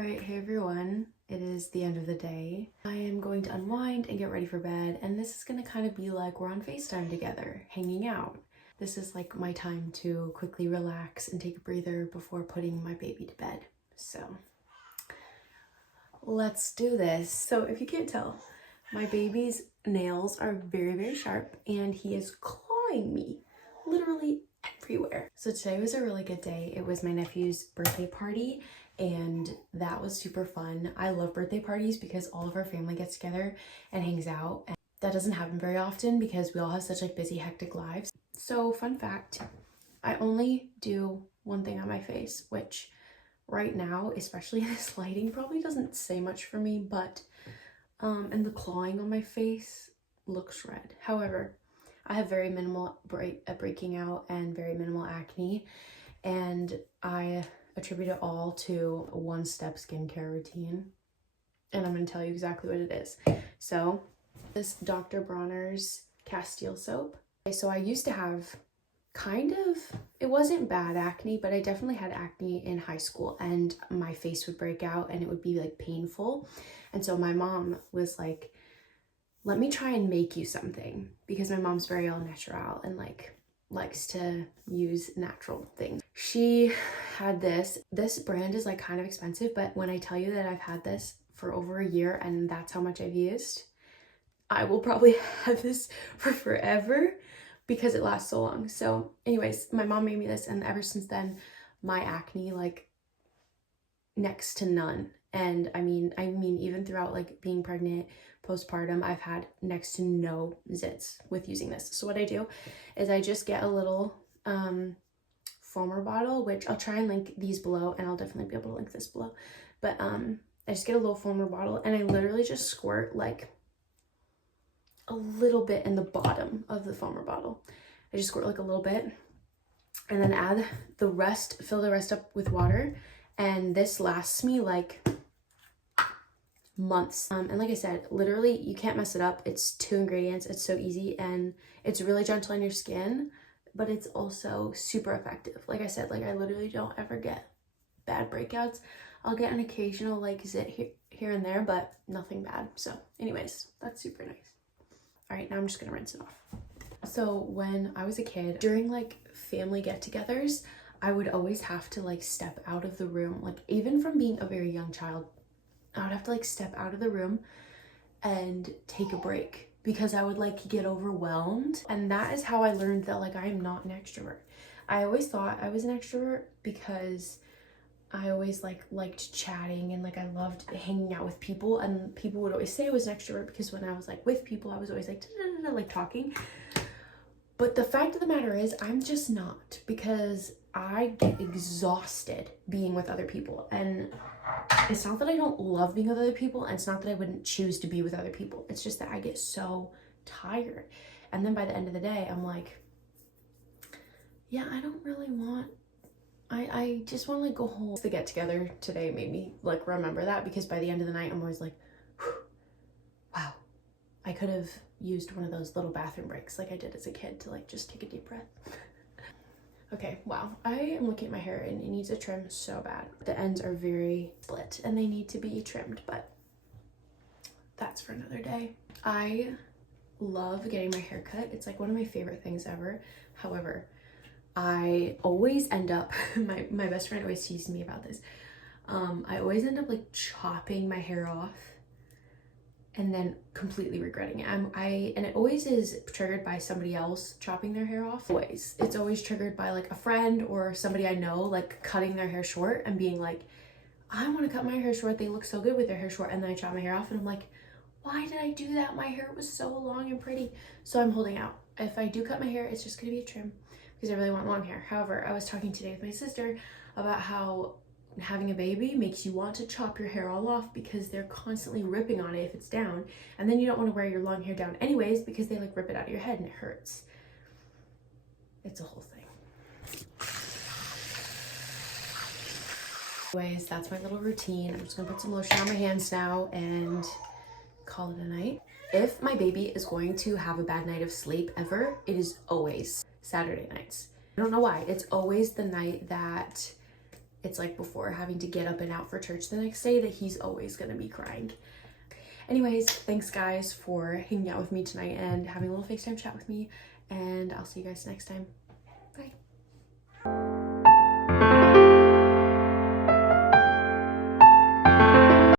Alright, hey everyone. It is the end of the day. I am going to unwind and get ready for bed, and this is gonna kind of be like we're on FaceTime together, hanging out. This is like my time to quickly relax and take a breather before putting my baby to bed. So let's do this. So if you can't tell, my baby's nails are very, very sharp and he is clawing me literally everywhere. So today was a really good day. It was my nephew's birthday party and that was super fun. I love birthday parties because all of our family gets together and hangs out. And that doesn't happen very often because we all have such like busy, hectic lives. So fun fact, I only do one thing on my face, which right now, especially in this lighting, probably doesn't say much for me, but and the clawing on my face looks red. However, I have very minimal breaking out and very minimal acne, and I attribute it all to a one-step skincare routine, and I'm going to tell you exactly what it is. So this Dr. Bronner's Castile soap. So I used to have kind of, it wasn't bad acne, but I definitely had acne in high school and my face would break out and it would be like painful. And so my mom was like, let me try and make you something, because my mom's very all natural and like likes to use natural things. She had this brand is like kind of expensive, but when I tell you that I've had this for over a year and that's how much I've used, I will probably have this for forever because it lasts so long. So anyways, my mom made me this, and ever since then my acne, like, next to none. And I mean even throughout like being pregnant, postpartum, I've had next to no zits with using this. So what I do is I just get a little foamer bottle, which I'll try and link these below, and I'll definitely be able to link this below, but I just get a little foamer bottle and I literally just squirt like a little bit in the bottom of the foamer bottle. I just squirt like a little bit and then add the rest, fill the rest up with water, and this lasts me like months. And like I said, literally you can't mess it up. It's 2 ingredients. It's so easy and it's really gentle on your skin, but it's also super effective. Like I said, like I literally don't ever get bad breakouts. I'll get an occasional like zit here and there, but nothing bad. So anyways, that's super nice. All right, now I'm just gonna rinse it off. So when I was a kid, during like family get-togethers, I would always have to like step out of the room. Like even from being a very young child, I would have to like step out of the room and take a break because I would like get overwhelmed. And that is how I learned that like I am not an extrovert. I always thought I was an extrovert because I always like liked chatting and like I loved hanging out with people, and people would always say I was an extrovert because when I was like with people I was always like like talking. But the fact of the matter is I'm just not, because I get exhausted being with other people. And it's not that I don't love being with other people, and it's not that I wouldn't choose to be with other people. It's just that I get so tired. And then by the end of the day, I'm like, yeah, I don't really want, I just want to like go home. The get together today made me like remember that, because by the end of the night, I'm always like, wow, I could have used one of those little bathroom breaks like I did as a kid to like just take a deep breath. Okay, wow, I am looking at my hair and it needs a trim so bad. The ends are very split and they need to be trimmed, but that's for another day. I love getting my hair cut. It's like one of my favorite things ever. However, I always end up, my best friend always teases me about this. I always end up like chopping my hair off and then completely regretting it. And it always is triggered by somebody else chopping their hair off. Always. It's always triggered by like a friend or somebody I know like cutting their hair short and being like, I want to cut my hair short. They look so good with their hair short. And then I chop my hair off and I'm like, why did I do that? My hair was so long and pretty. So I'm holding out. If I do cut my hair, it's just going to be a trim because I really want long hair. However, I was talking today with my sister about how having a baby makes you want to chop your hair all off because they're constantly ripping on it if it's down, and then you don't want to wear your long hair down anyways because they like rip it out of your head and it hurts. It's a whole thing. Anyways, that's my little routine. I'm just gonna put some lotion on my hands now and call it a night. If my baby is going to have a bad night of sleep ever, it is always Saturday nights. I don't know why. It's always the night that it's like before having to get up and out for church the next day that he's always gonna be crying. Anyways, thanks guys for hanging out with me tonight and having a little FaceTime chat with me, and I'll see you guys next time. Bye.